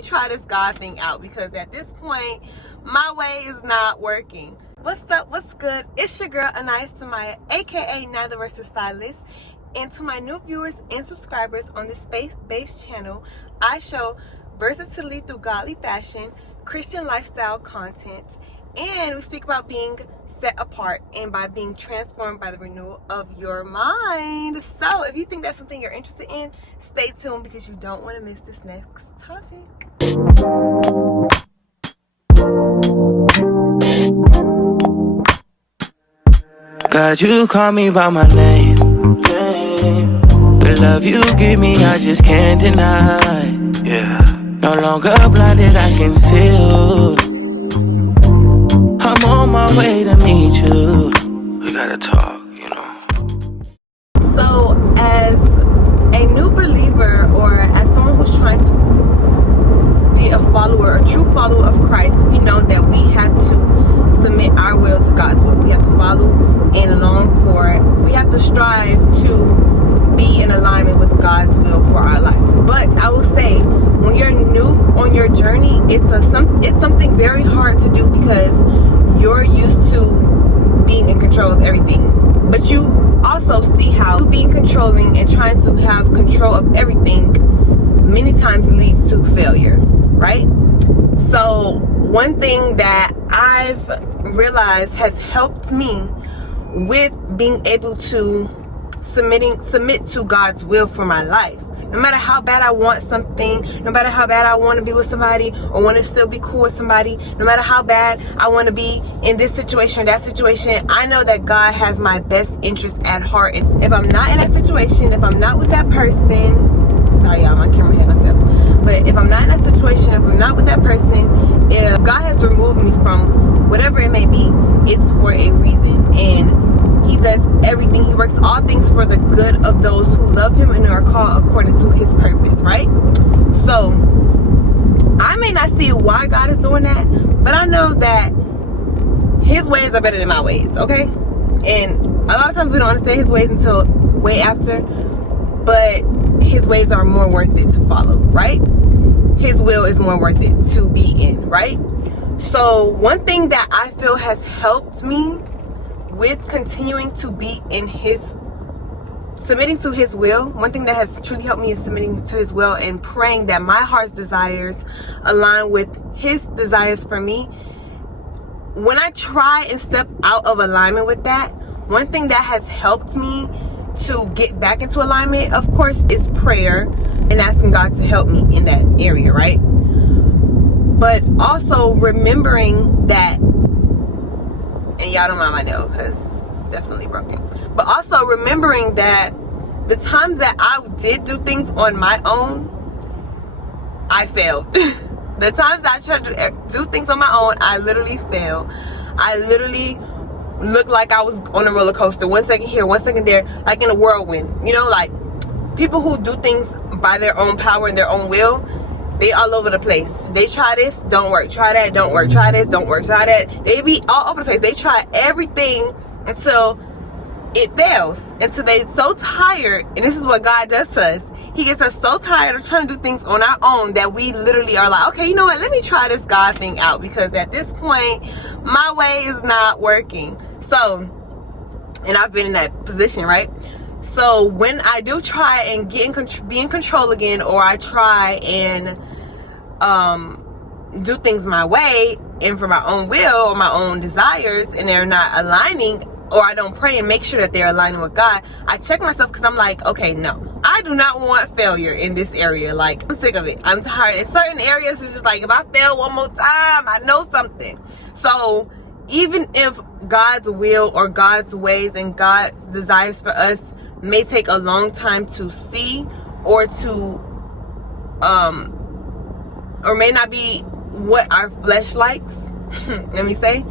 me try this God thing out, because at this point, my way is not working. What's up? What's good? It's your girl, Anais Tamaya, aka Neither Versus Stylist. And to my new viewers and subscribers on this faith-based channel, I show versatility through godly fashion, Christian lifestyle content, and we speak about being set apart and by being transformed by the renewal of your mind. So if you think that's something you're interested in, stay tuned because you don't want to miss this next topic. God, you call me by my name. The love you give me, I just can't deny. Yeah. No longer blinded, I can see you. I'm on my way to meet you. We gotta talk, you know. So as a new believer, or as someone who's trying to be a follower, a true follower of Christ, we know that we have to submit our will to God's will. We have to follow and long for it. We have to strive to be in alignment with God's will for our life. But I will say, when you're new on your journey, it's something very hard to do because you're used to being in control of everything. But you also see how being controlling and trying to have control of everything many times leads to failure, right? So one thing that I've realized has helped me with being able to submit to God's will for my life. No matter how bad I want something, no matter how bad I want to be with somebody or want to still be cool with somebody, no matter how bad I want to be in this situation or that situation, I know that God has my best interest at heart. And if I'm not in that situation, if I'm not with that person, sorry y'all, my camera had not fell. But if I'm not in that situation, if I'm not with that person, if God has removed me from whatever it may be, it's for a reason. And He does everything. He works all things for the good of those who love Him and are called according to His purpose, right? So I may not see why God is doing that, but I know that His ways are better than my ways, okay? And a lot of times we don't understand His ways until way after, but His ways are more worth it to follow, right? His will is more worth it to be in, right? So one thing that I feel has helped me with continuing to be in submitting to His will, one thing that has truly helped me is submitting to His will and praying that my heart's desires align with His desires for me. When I try and step out of alignment with that, one thing that has helped me to get back into alignment, of course, is prayer and asking God to help me in that area, right? But also remembering that, and y'all don't mind my nail because it's definitely broken. But also remembering that the times that I did do things on my own, I failed. The times I tried to do things on my own, I literally failed. I literally looked like I was on a roller coaster. 1 second here, 1 second there, like in a whirlwind. You know, like people who do things by their own power and their own will, they all over the place. They try this, don't work. Try that, don't work. Try this, don't work. Try that. They be all over the place. They try everything until it fails. Until they're so tired. And this is what God does to us. He gets us so tired of trying to do things on our own that we literally are like, okay, you know what? Let me try this God thing out. Because at this point, my way is not working. So, and I've been in that position, right? So when I do try and be in control again, or I try and do things my way and for my own will or my own desires, and they're not aligning, or I don't pray and make sure that they're aligning with God, I check myself because I'm like, okay, no, I do not want failure in this area. Like, I'm sick of it. I'm tired. In certain areas, it's just like, if I fail one more time, I know something. So even if God's will or God's ways and God's desires for us may take a long time to see, or to or may not be what our flesh likes, let me say,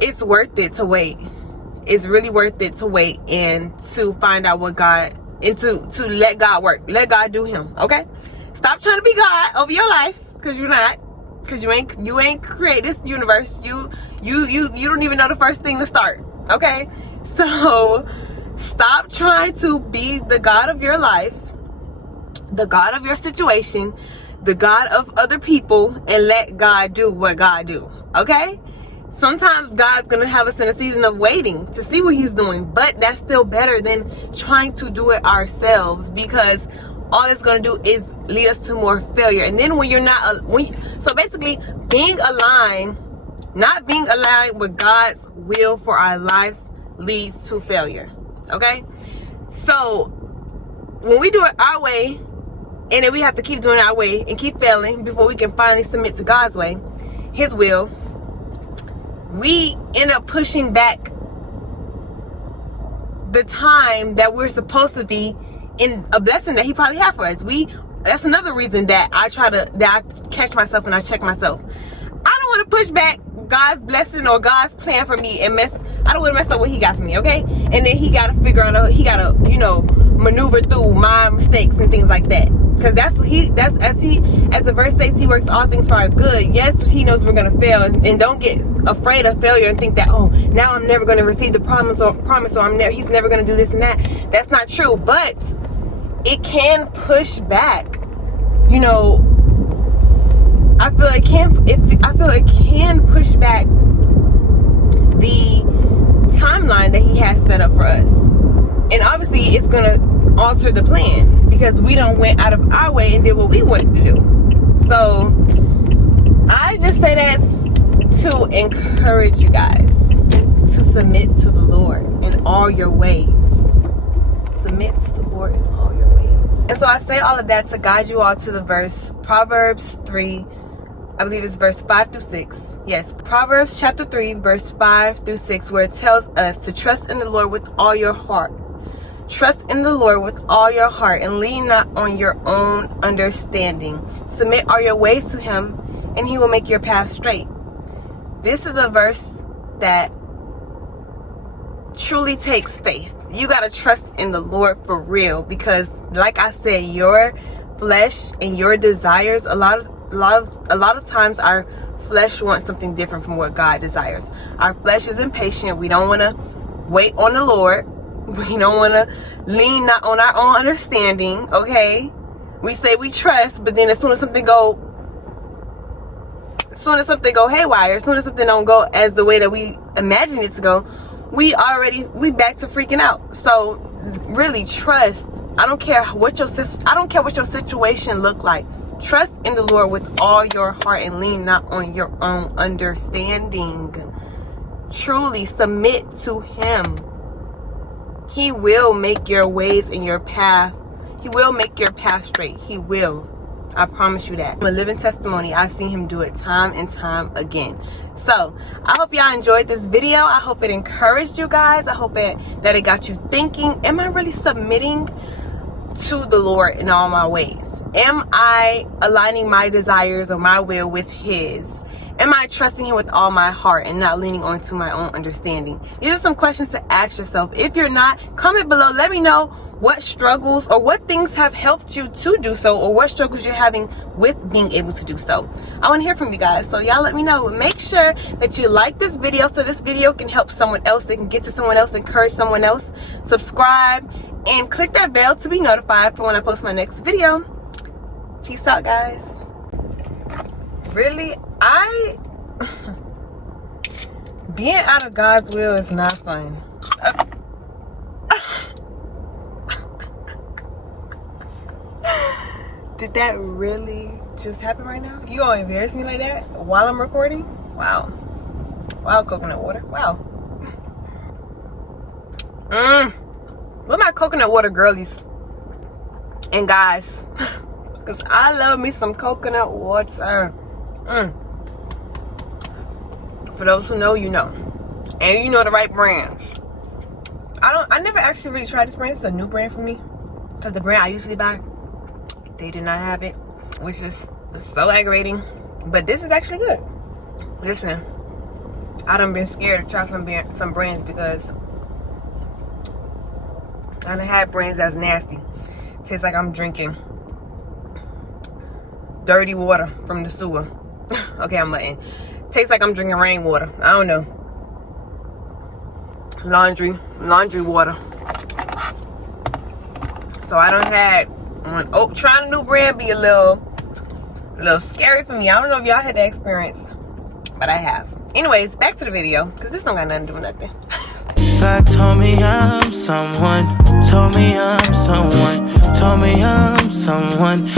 it's worth it to wait. It's really worth it to wait and to find out what God, and to let God work. Let God do Him, okay? Stop trying to be God over your life, because you're not. Because you ain't create this universe. You don't even know the first thing to start, okay? So stop trying to be the God of your life, the God of your situation, the God of other people and let God do what God do. Okay? Sometimes God's going to have us in a season of waiting to see what he's doing, but that's still better than trying to do it ourselves, because all it's going to do is lead us to more failure. And then when you're not, so basically not being aligned with God's will for our lives leads to failure. Okay? So when we do it our way, and then we have to keep doing it our way and keep failing before we can finally submit to God's way, his will, we end up pushing back the time that we're supposed to be in a blessing that he probably had for us. That's another reason that I catch myself and I check myself. I don't want to push back God's blessing or God's plan for me and I don't want to mess up what he got for me, okay? And then he got to figure out, he got to, maneuver through my mistakes and things like that. Because as the verse states, he works all things for our good. Yes, he knows we're going to fail, and don't get afraid of failure and think that, oh, now I'm never going to receive the promise, or he's never going to do this and that. That's not true, but it can push back. I feel it can push back the timeline that he has set up for us, and obviously it's going to alter the plan because we don't went out of our way and did what we wanted to do. So I just say that to encourage you guys to submit to the Lord in all your ways. Submit to the Lord in all your ways. And so I say all of that to guide you all to the verse, Proverbs 3, I believe it's verse 5 through 6. Yes, Proverbs chapter 3, verse 5 through 6, where it tells us to trust in the Lord with all your heart. Trust in the Lord with all your heart and lean not on your own understanding. Submit all your ways to him and he will make your path straight. This is a verse that truly takes faith. You got to trust in the Lord for real, because like I said, your flesh and your desires, a lot of times our flesh wants something different from what God desires. Our flesh is impatient. We don't want to wait on the Lord. We don't want to lean not on our own understanding, okay? We say we trust, but then as soon as something go haywire, as soon as something don't go as the way that we imagine it to go, we back to freaking out. So really trust. I don't care what your situation look like. Trust in the Lord with all your heart and lean not on your own understanding. Truly submit to him. He will make your ways and your path. He will make your path straight. He will. I promise you that. I'm a living testimony. I've seen him do it time and time again. So I hope y'all enjoyed this video. I hope it encouraged you guys. I hope that it got you thinking. Am I really submitting to the Lord in all my ways? Am I aligning my desires or my will with his? Am I trusting him with all my heart and not leaning onto my own understanding? These are some questions to ask yourself. If you're not, comment below. Let me know what struggles or what things have helped you to do so, or what struggles you're having with being able to do so. I want to hear from you guys. So y'all let me know. Make sure that you like this video so this video can help someone else. It can get to someone else, encourage someone else. Subscribe and click that bell to be notified for when I post my next video. Peace out, guys. Really, being out of God's will is not fun. Did that really just happen right now? You gonna embarrass me like that while I'm recording? Wow. Wow, coconut water. Wow. Where my coconut water girlies and guys? Because I love me some coconut water. For those who know, you know. And you know the right brands. I never actually really tried this brand. It's a new brand for me. Because the brand I usually buy, they did not have it. Which is so aggravating. But this is actually good. Listen, I done been scared to try some brands because I done had brands that's nasty. Tastes like I'm drinking dirty water from the sewer. Okay, I'm letting. Tastes like I'm drinking rainwater. I don't know. Laundry water. So I done had one. Oh, trying a new brand be a little A little scary for me. I don't know if y'all had that experience, but I have. Anyways, back to the video, because this don't got nothing to do with nothing. God told me I'm someone, told me I'm someone, told me I'm someone.